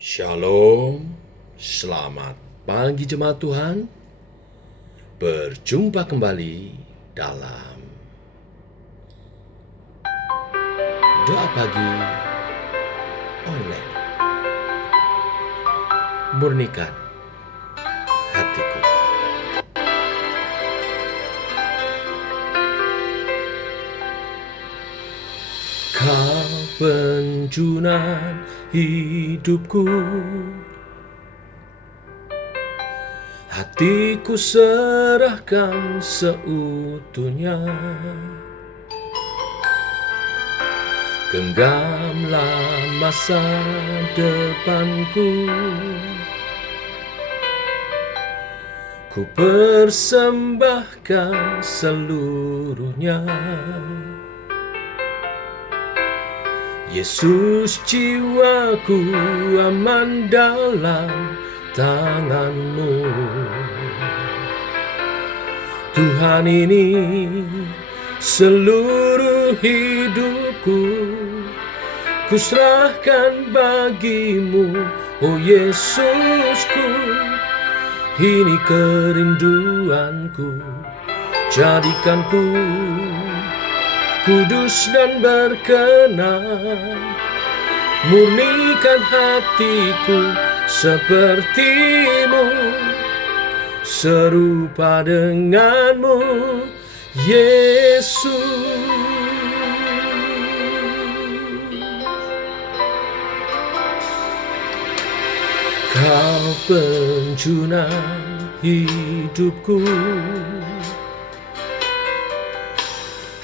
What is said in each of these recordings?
Shalom, selamat pagi jemaat Tuhan. Berjumpa kembali dalam doa pagi online. Murnikan hatiku. Kau penjunan hidupku, hatiku serahkan seutuhnya. Genggamlah masa depanku, ku persembahkan seluruhnya. Yesus, jiwaku aman dalam tangan-Mu. Tuhan, ini seluruh hidupku ku serahkan bagi-Mu. Oh Yesusku, ini kerinduanku, jadikan ku kudus dan berkenan, murnikan hatiku seperti-Mu, serupa dengan-Mu, Yesus. Kau penjunan hidupku,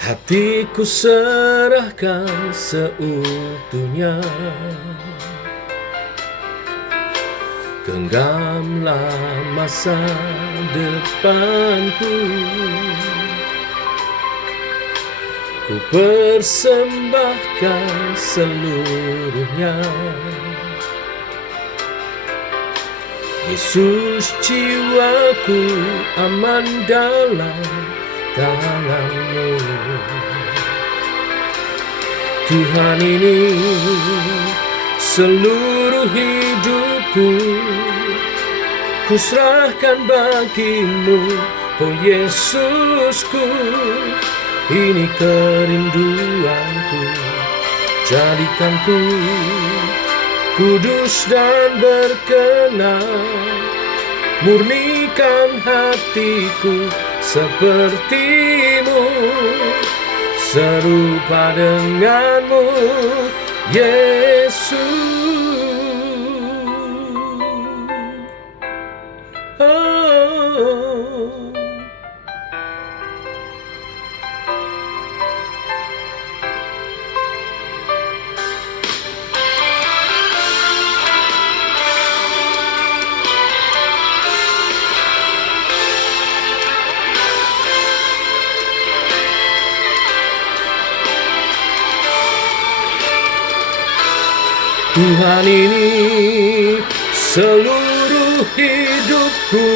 hatiku serahkan seutuhnya. Genggamlah masa depanku, ku persembahkan seluruhnya. Yesus, jiwaku aman dalam tangan-Mu. Tuhan, ini seluruh hidupku ku serahkan bagi-Mu. Oh Yesusku, ini kerinduanku, jadikan ku kudus dan berkenan, murnikan hatiku seperti-Mu, serupa dengan-Mu, Yesus. Tuhan, ini seluruh hidupku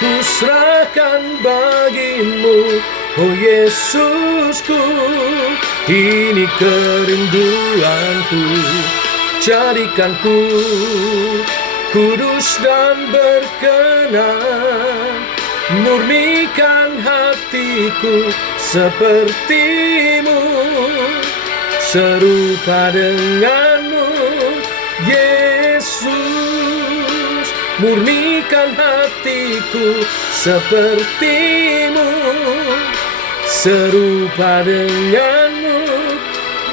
ku serahkan bagi-Mu. Oh Yesusku, ini kerinduanku, jadikan ku kudus dan berkenan, murnikan hatiku seperti-Mu, serupa dengan-Mu, Yesus. Murnikan hatiku seperti-Mu, serupa dengan-Mu,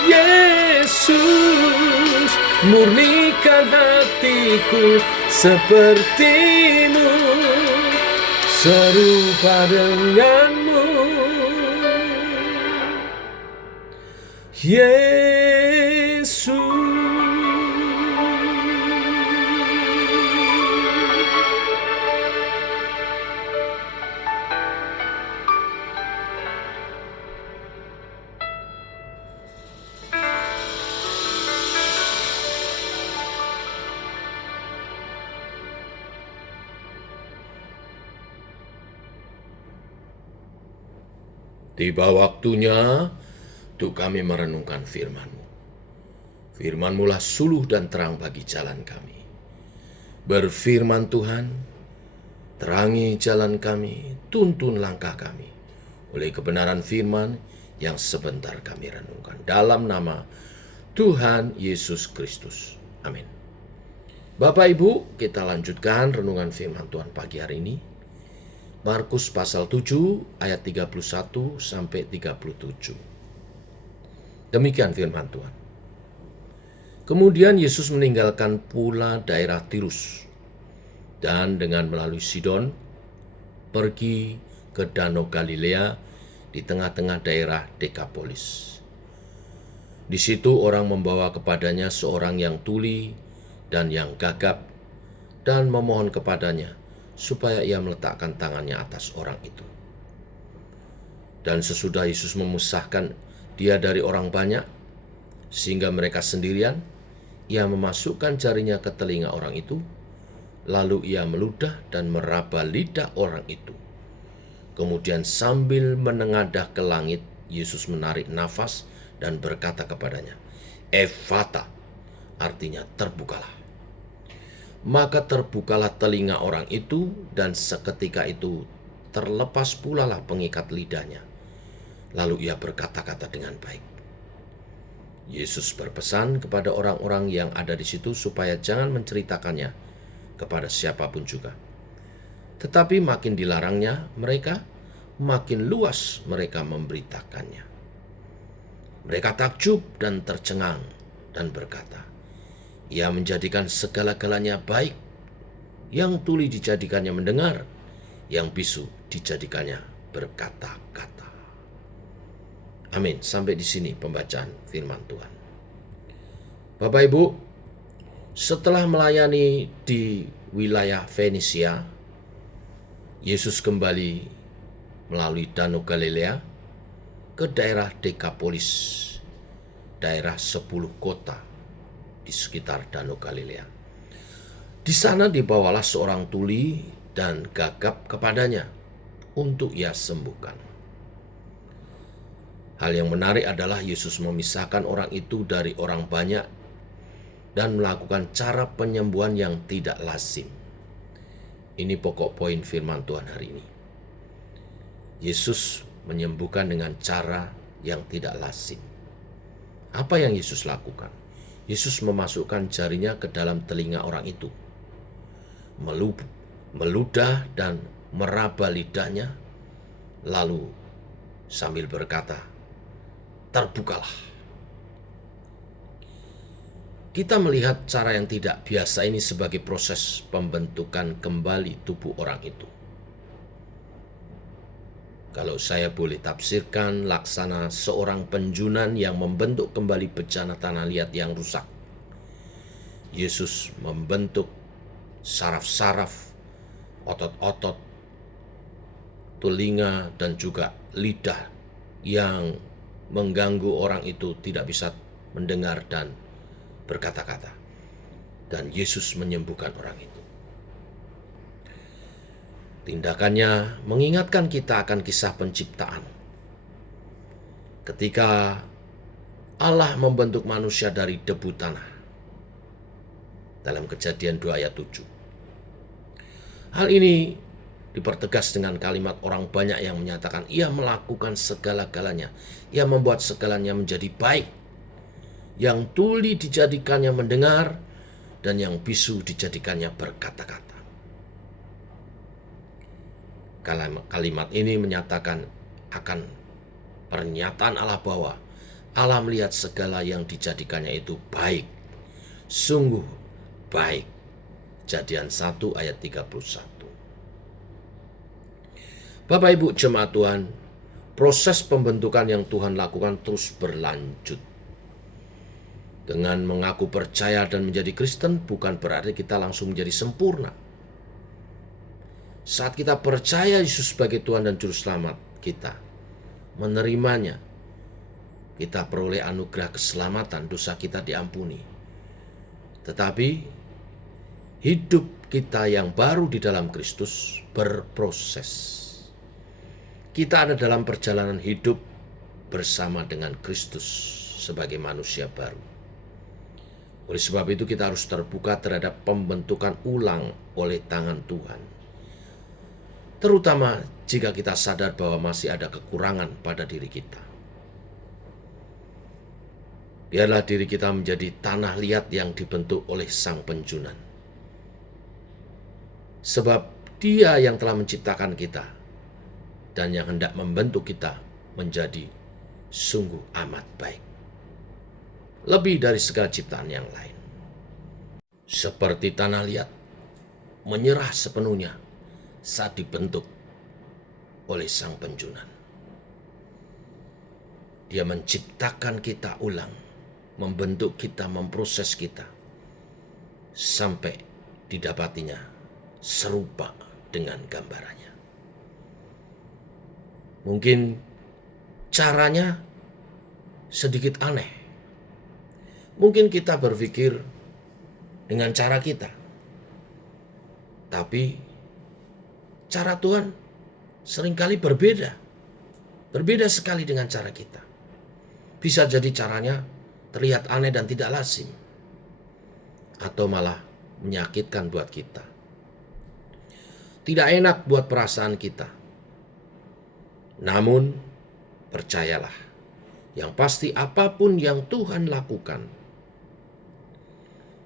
Yesus. Murnikan hatiku seperti-Mu, serupa dengan-Mu, Yesus. Tiba waktunya untuk kami merenungkan firman-Mu. Firman-Mu lah suluh dan terang bagi jalan kami. Berfirman Tuhan, terangi jalan kami, tuntun langkah kami oleh kebenaran firman yang sebentar kami renungkan. Dalam nama Tuhan Yesus Kristus. Amin. Bapak Ibu, kita lanjutkan renungan firman Tuhan pagi hari ini. Markus pasal 7 ayat 31 sampai 37. Demikian firman Tuhan. Kemudian Yesus meninggalkan pula daerah Tirus dan dengan melalui Sidon pergi ke Danau Galilea di tengah-tengah daerah Dekapolis. Di situ orang membawa kepadanya seorang yang tuli dan yang gagap dan memohon kepadanya supaya ia meletakkan tangannya atas orang itu. Dan sesudah Yesus memisahkan dia dari orang banyak, sehingga mereka sendirian, ia memasukkan jarinya ke telinga orang itu, lalu ia meludah dan meraba lidah orang itu. Kemudian sambil menengadah ke langit, Yesus menarik nafas dan berkata kepadanya, "Ephata," artinya terbukalah. Maka terbukalah telinga orang itu, dan seketika itu terlepas pula lah pengikat lidahnya. Lalu ia berkata-kata dengan baik. Yesus berpesan kepada orang-orang yang ada di situ supaya jangan menceritakannya kepada siapapun juga. Tetapi makin dilarangnya mereka, makin luas mereka memberitakannya. Mereka takjub dan tercengang dan berkata, "Ia menjadikan segala-galanya baik. Yang tuli dijadikannya mendengar, yang bisu dijadikannya berkata-kata." Amin. Sampai di sini pembacaan firman Tuhan. Bapak Ibu, setelah melayani di wilayah Fenisia, Yesus kembali melalui Danau Galilea ke daerah Dekapolis, daerah 10 kota di sekitar Danau Galilea. Di sana dibawalah seorang tuli dan gagap kepadanya untuk ia sembuhkan. Hal yang menarik adalah Yesus memisahkan orang itu dari orang banyak dan melakukan cara penyembuhan yang tidak lazim. Ini pokok poin firman Tuhan hari ini. Yesus menyembuhkan dengan cara yang tidak lazim. Apa yang Yesus lakukan? Yesus memasukkan jarinya ke dalam telinga orang itu, meludah dan meraba lidahnya, lalu sambil berkata, "Terbukalah." Kita melihat cara yang tidak biasa ini sebagai proses pembentukan kembali tubuh orang itu. Kalau saya boleh tafsirkan, laksana seorang penjunan yang membentuk kembali bejana tanah liat yang rusak. Yesus membentuk saraf-saraf, otot-otot, telinga, dan juga lidah yang mengganggu orang itu tidak bisa mendengar dan berkata-kata. Dan Yesus menyembuhkan orang itu. Tindakannya mengingatkan kita akan kisah penciptaan. Ketika Allah membentuk manusia dari debu tanah. Dalam Kejadian 2 ayat 7. Hal ini dipertegas dengan kalimat orang banyak yang menyatakan ia melakukan segala-galanya. Ia membuat segalanya menjadi baik. Yang tuli dijadikannya mendengar, dan yang bisu dijadikannya berkata-kata. Kalimat ini menyatakan akan pernyataan Allah bahwa Allah melihat segala yang dijadikannya itu baik. Sungguh baik. Kejadian 1 ayat 31. Bapak Ibu jemaat Tuhan, proses pembentukan yang Tuhan lakukan terus berlanjut. Dengan mengaku percaya dan menjadi Kristen bukan berarti kita langsung menjadi sempurna. Saat kita percaya Yesus sebagai Tuhan dan Juru Selamat kita, menerimanya, kita peroleh anugerah keselamatan, dosa kita diampuni. Tetapi hidup kita yang baru di dalam Kristus berproses. Kita ada dalam perjalanan hidup bersama dengan Kristus sebagai manusia baru. Oleh sebab itu kita harus terbuka terhadap pembentukan ulang oleh tangan Tuhan. Terutama jika kita sadar bahwa masih ada kekurangan pada diri kita. Biarlah diri kita menjadi tanah liat yang dibentuk oleh Sang Penjunan. Sebab Dia yang telah menciptakan kita dan yang hendak membentuk kita menjadi sungguh amat baik. Lebih dari segala ciptaan yang lain. Seperti tanah liat, menyerah sepenuhnya saat dibentuk oleh Sang Penjunan. Dia menciptakan kita ulang, membentuk kita, memproses kita, sampai didapatinya serupa dengan gambarannya. Mungkin caranya sedikit aneh. Mungkin kita berpikir dengan cara kita. Tapi cara Tuhan seringkali berbeda. Berbeda sekali dengan cara kita. Bisa jadi caranya terlihat aneh dan tidak lazim. Atau malah menyakitkan buat kita. Tidak enak buat perasaan kita. Namun, percayalah, yang pasti apapun yang Tuhan lakukan,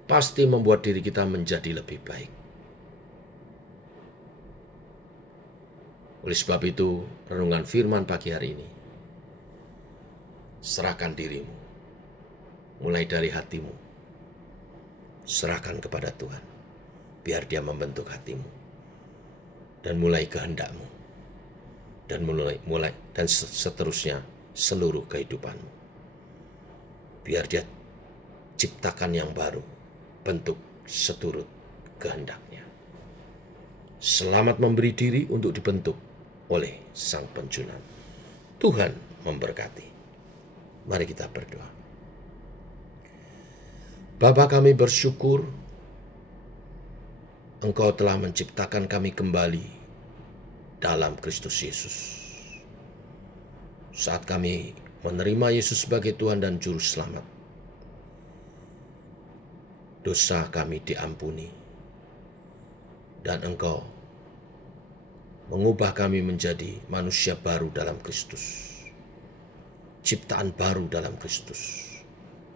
pasti membuat diri kita menjadi lebih baik. Oleh sebab itu, renungan firman pagi hari ini, serahkan dirimu, mulai dari hatimu, serahkan kepada Tuhan, biar Dia membentuk hatimu, dan mulai kehendakmu, dan dan seterusnya seluruh kehidupanmu. Biar Dia ciptakan yang baru, bentuk seturut kehendaknya. Selamat memberi diri untuk dibentuk oleh Sang Penjunan. Tuhan memberkati. Mari kita berdoa. Bapa, kami bersyukur Engkau telah menciptakan kami kembali dalam Kristus Yesus. Saat kami menerima Yesus sebagai Tuhan dan Juru Selamat, dosa kami diampuni, dan Engkau mengubah kami menjadi manusia baru dalam Kristus, ciptaan baru dalam Kristus.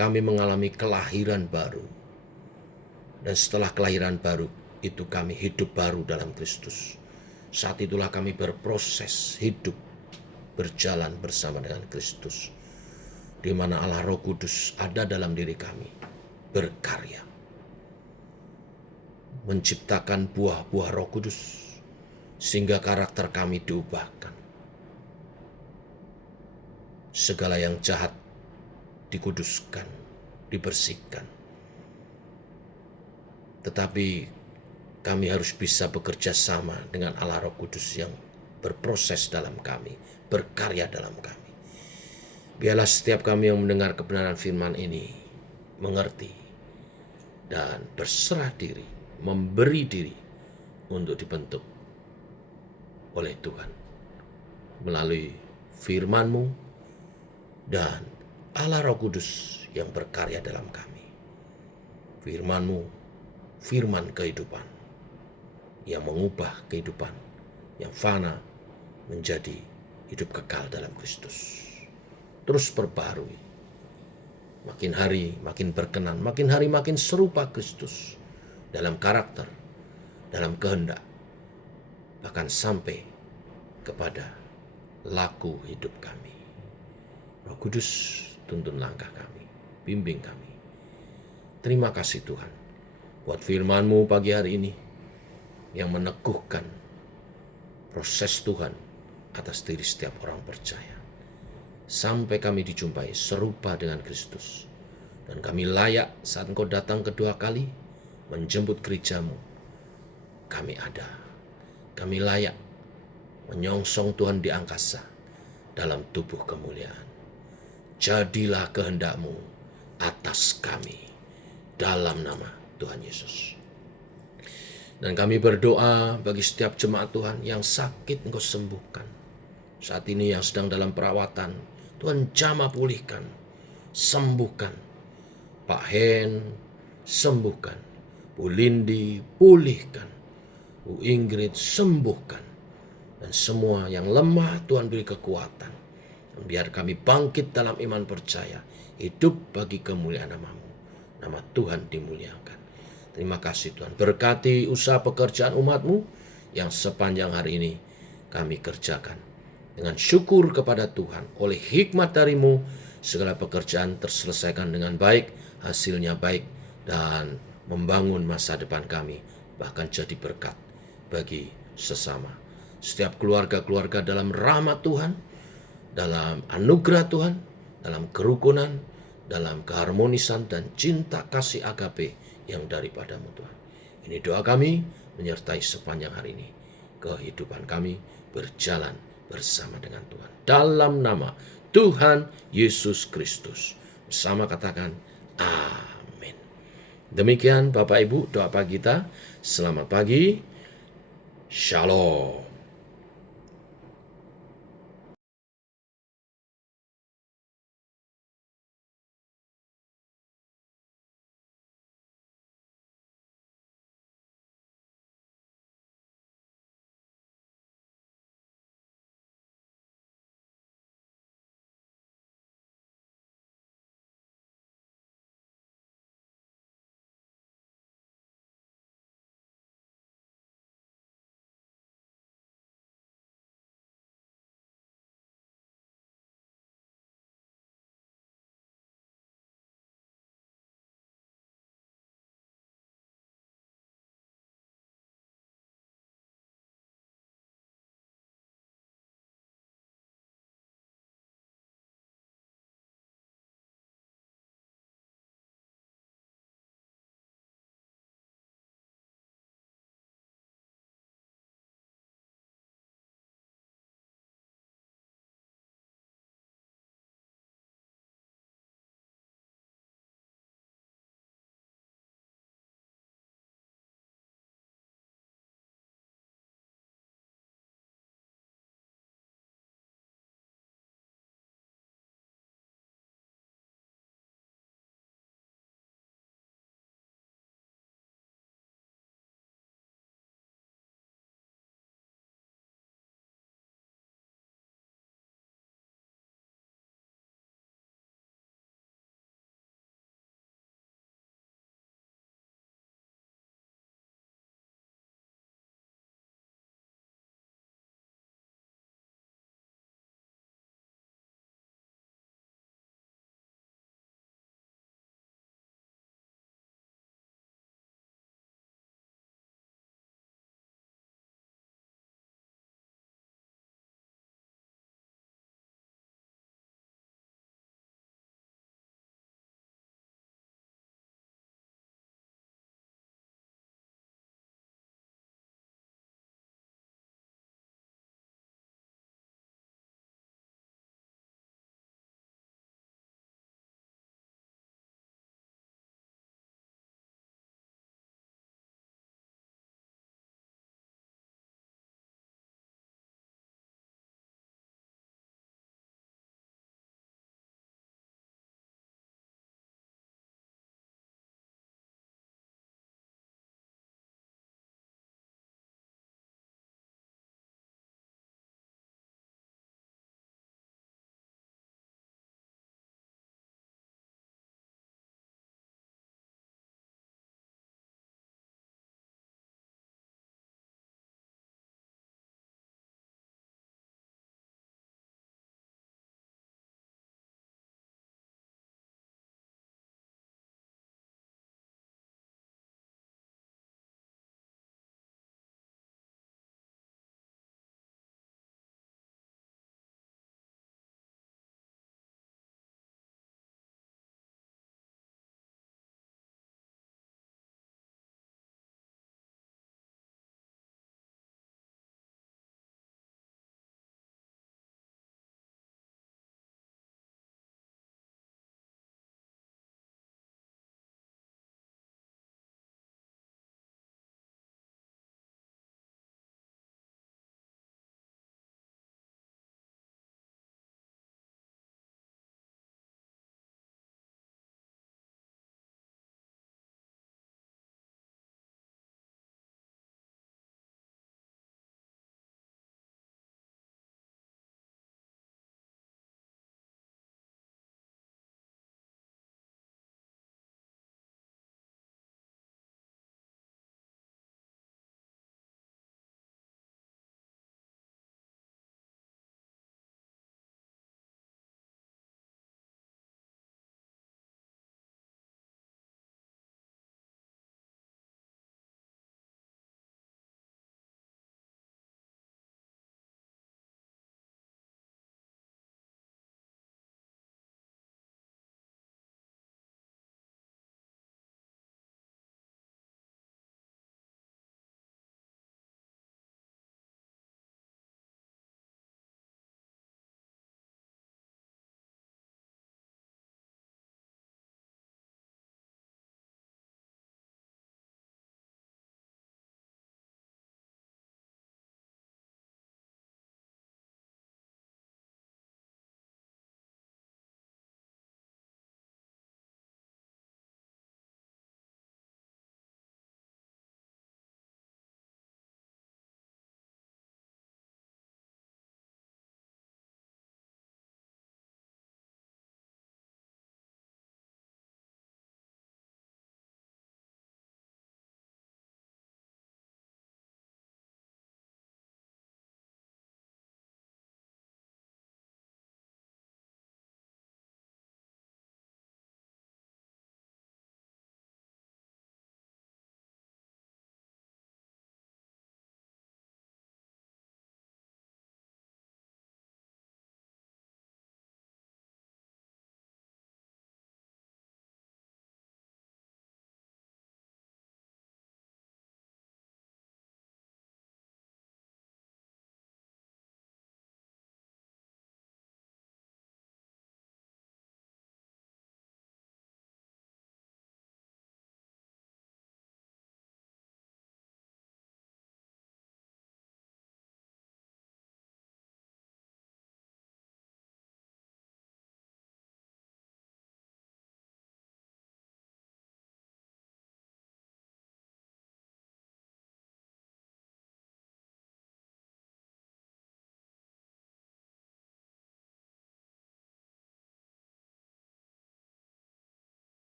Kami mengalami kelahiran baru, dan setelah kelahiran baru itu kami hidup baru dalam Kristus. Saat itulah kami berproses hidup, berjalan bersama dengan Kristus, di mana Allah Roh Kudus ada dalam diri kami, berkarya, menciptakan buah-buah Roh Kudus, sehingga karakter kami diubahkan. Segala yang jahat dikuduskan, dibersihkan. Tetapi kami harus bisa bekerja sama dengan Allah Roh Kudus yang berproses dalam kami, berkarya dalam kami. Biarlah setiap kami yang mendengar kebenaran firman ini mengerti dan berserah diri, memberi diri untuk dibentuk oleh Tuhan melalui firman-Mu dan Allah Roh Kudus yang berkarya dalam kami. Firman-Mu, firman kehidupan, yang mengubah kehidupan yang fana menjadi hidup kekal dalam Kristus. Terus perbarui. Makin hari makin berkenan, makin hari makin serupa Kristus dalam karakter, dalam kehendak, bahkan sampai kepada laku hidup kami. Roh Kudus, tuntun langkah kami, bimbing kami. Terima kasih Tuhan buat firman-Mu pagi hari ini yang meneguhkan proses Tuhan atas diri setiap orang percaya. Sampai kami dijumpai serupa dengan Kristus. Dan kami layak saat Engkau datang kedua kali menjemput gereja-Mu. Kami ada. Kami layak menyongsong Tuhan di angkasa dalam tubuh kemuliaan. Jadilah kehendak-Mu atas kami dalam nama Tuhan Yesus. Dan kami berdoa bagi setiap jemaat Tuhan yang sakit Engkau sembuhkan. Saat ini yang sedang dalam perawatan, Tuhan jamah pulihkan, sembuhkan. Pak Hen, sembuhkan. Bu Lindi, pulihkan. Bu Ingrid, sembuhkan. Dan semua yang lemah, Tuhan beri kekuatan. Dan biar kami bangkit dalam iman percaya, hidup bagi kemuliaan nama-Mu. Nama Tuhan dimuliakan. Terima kasih Tuhan. Berkati usaha pekerjaan umat-Mu yang sepanjang hari ini kami kerjakan. Dengan syukur kepada Tuhan, oleh hikmat dari-Mu, segala pekerjaan terselesaikan dengan baik, hasilnya baik, dan membangun masa depan kami, bahkan jadi berkat bagi sesama. Setiap keluarga-keluarga dalam rahmat Tuhan, dalam anugerah Tuhan, dalam kerukunan, dalam keharmonisan dan cinta kasih agape yang daripada-Mu Tuhan. Ini doa kami menyertai sepanjang hari ini. Kehidupan kami berjalan bersama dengan Tuhan. Dalam nama Tuhan Yesus Kristus. Bersama katakan amin. Demikian Bapak Ibu doa pagi kita. Selamat pagi. Shalom.